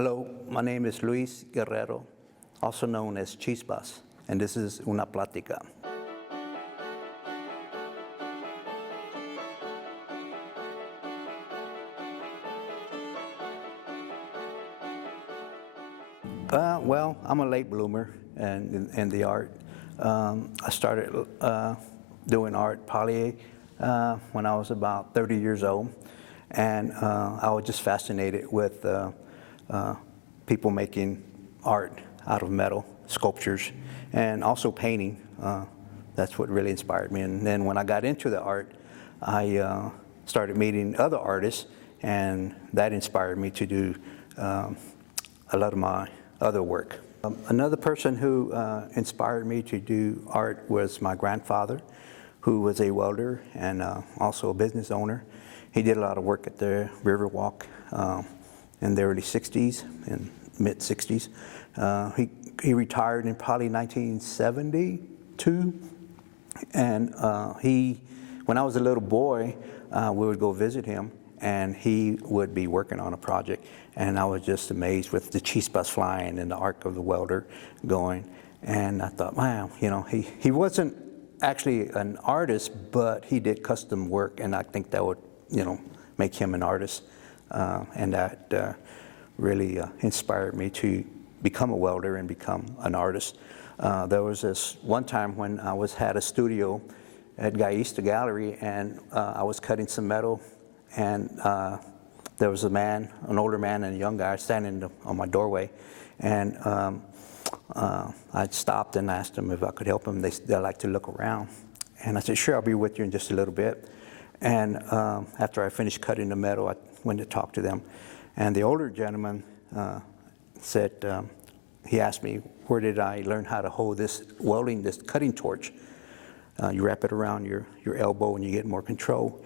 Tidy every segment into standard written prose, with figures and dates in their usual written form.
Hello, my name is Luis Guerrero, also known as Chispas, and this is Una Plática. Well, I'm a late bloomer in the art. I started doing art probably when I was about 30 years old, and I was just fascinated with people making art out of metal, sculptures, and also painting. That's what really inspired me. And then when I got into the art, I started meeting other artists, and that inspired me to do a lot of my other work. Another person who inspired me to do art was my grandfather, who was a welder and also a business owner. He did a lot of work at the Riverwalk in the early 60s and mid 60s. He retired in probably 1972. And when I was a little boy, we would go visit him, and he would be working on a project, and I was just amazed with the chispas flying and the arc of the welder going. And I thought, wow, you know, he wasn't actually an artist, but he did custom work, and I think that would, you know, make him an artist. And that really inspired me to become a welder and become an artist. There was this one time when I had a studio at Gaista Gallery, and I was cutting some metal, and there was a man, an older man and a young guy standing on my doorway, and I stopped and asked them if I could help them. They like to look around, and I said, sure, I'll be with you in just a little bit. And after I finished cutting the metal, I went to talk to them, and the older gentleman said, he asked me, where did I learn how to hold this cutting torch? You wrap it around your elbow and you get more control.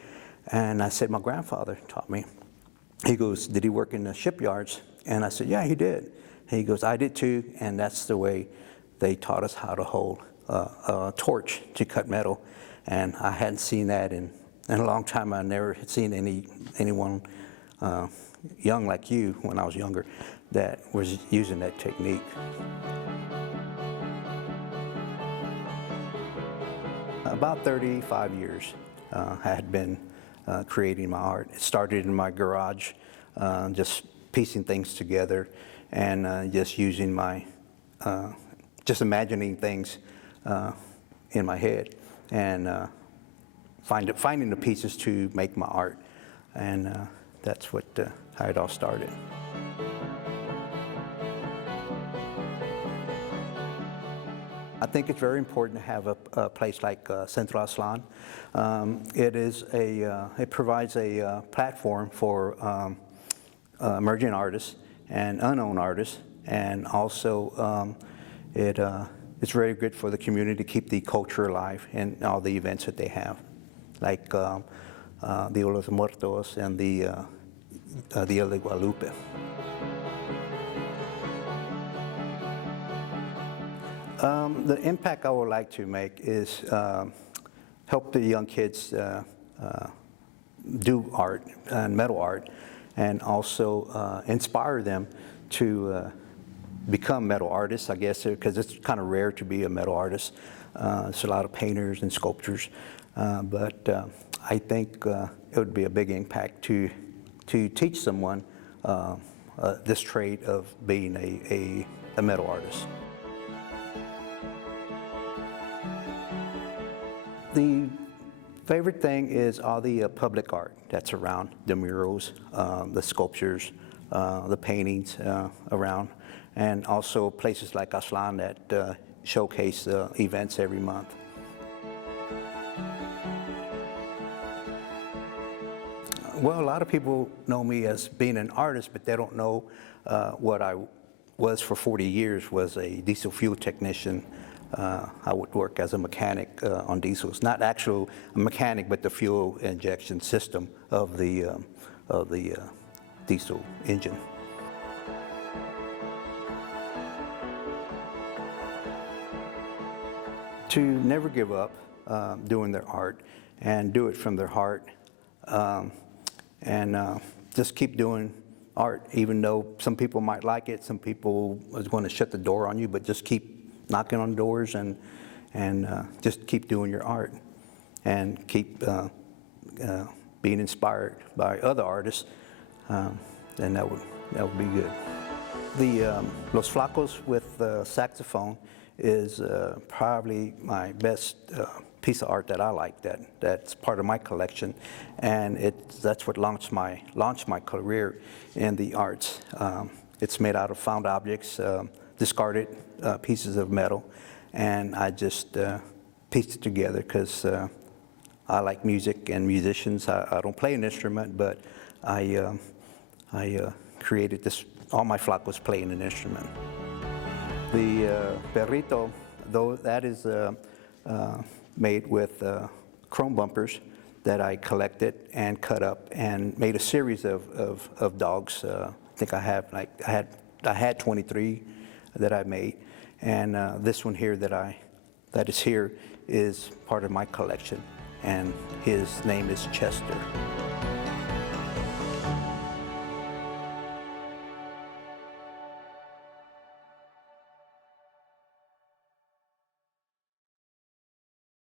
And I said, my grandfather taught me. He goes, did he work in the shipyards? And I said, yeah, he did. He goes, I did too, and that's the way they taught us how to hold a torch to cut metal. And I hadn't seen that in a long time. I never had seen anyone young like you when I was younger that was using that technique. About 35 years I had been creating my art. It started in my garage, just piecing things together and just using my, just imagining things in my head and finding the pieces to make my art. And that's how it all started. I think it's very important to have a place like Centro Aslan. It provides a platform for emerging artists and unknown artists, and also it's very good for the community to keep the culture alive and all the events that they have, like the Dia de los Muertos and the Dia de Guadalupe. The impact I would like to make is help the young kids do art and metal art, and also inspire them to become metal artists, I guess, because it's kind of rare to be a metal artist. It's a lot of painters and sculptors, but I think it would be a big impact to teach someone this trait of being a metal artist. The favorite thing is all the public art that's around, the murals, the sculptures, the paintings around, and also places like Aslan that showcase events every month. Well, a lot of people know me as being an artist, but they don't know what I was for 40 years, was a diesel fuel technician. I would work as a mechanic on diesels, not actual mechanic, but the fuel injection system of the diesel engine. To never give up doing their art and do it from their heart, and just keep doing art, even though some people might like it, some people is going to shut the door on you, but just keep knocking on doors and just keep doing your art and keep being inspired by other artists, then that would be good. The Los Flacos with saxophone is probably my best piece of art that I like. That's part of my collection, and that's what launched my career in the arts. It's made out of found objects, discarded pieces of metal, and I just pieced it together because I like music and musicians. I don't play an instrument, but I created this. All my flacos playing an instrument. The perrito, though, that is made with chrome bumpers that I collected and cut up and made a series of dogs. I think I had 23 that I made, and this one here that is here is part of my collection, and his name is Chester.